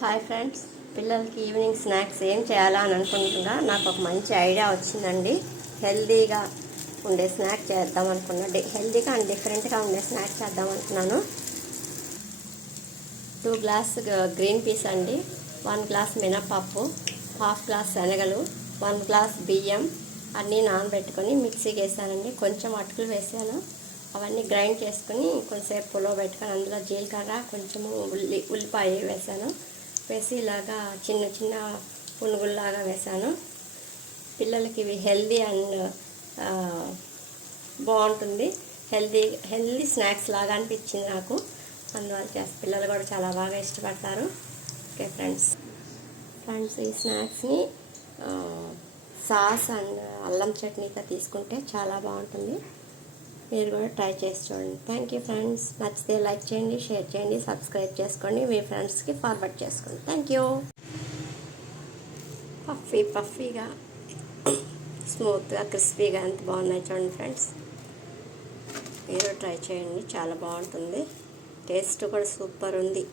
Hi friends, పిల్లలకి evening snacks ఏం చేయాలా అని అనుకుంటున్నా. నాకు ఒక మంచి ఐడియా వచ్చిందండి. హెల్దీగా ఉండే స్నాక్ చేద్దాం అనుకున్నా. హెల్దీగా అండ్ డిఫరెంట్గా ఉండే స్నాక్ చేద్దాం అనుకున్నాను. 2 గ్లాస్ గ్రీన్ పీస్ అండి, 1 గ్లాస్ మినపప్పు, 1/2 గ్లాస్ శనగలు, 1 గ్లాస్ బియ్యం అన్నీ నానబెట్టుకొని మిక్సీకి వేసానండి. కొంచెం అటుకులు వేసాను. అవన్నీ గ్రైండ్ చేసుకుని కొంచెంసేపు పులో పెట్టుకొని అందులో జీలకర్ర, కొంచెము ఉల్లిపాయ వేసాను. వేసి ఇలాగా చిన్న చిన్న పునుగుల్లాగా వేసాను. పిల్లలకి ఇవి హెల్దీ అండ్ బాగుంటుంది. హెల్దీ స్నాక్స్ లాగా అనిపించింది నాకు. అందువల్ల చేస్తే పిల్లలు కూడా చాలా బాగా ఇష్టపడతారు. ఓకే ఫ్రెండ్స్, ఈ స్నాక్స్ని సాస్ అండ్ అల్లం చట్నీతో తీసుకుంటే చాలా బాగుంటుంది. మీరు కూడా ట్రై చేసి చూడండి. Thank you friends. నచ్చితే లైక్ చేయండి, షేర్ చేయండి, సబ్స్క్రైబ్ చేసుకోండి, మీ ఫ్రెండ్స్కి ఫార్వర్డ్ చేసుకోండి. Thank you. పఫీగా స్మూత్గా క్రిస్పీగా ఎంత బాగున్నాయి చూడండి ఫ్రెండ్స్. మీరు ట్రై చేయండి, చాలా బాగుంటుంది. టేస్ట్ కూడా సూపర్ ఉంది.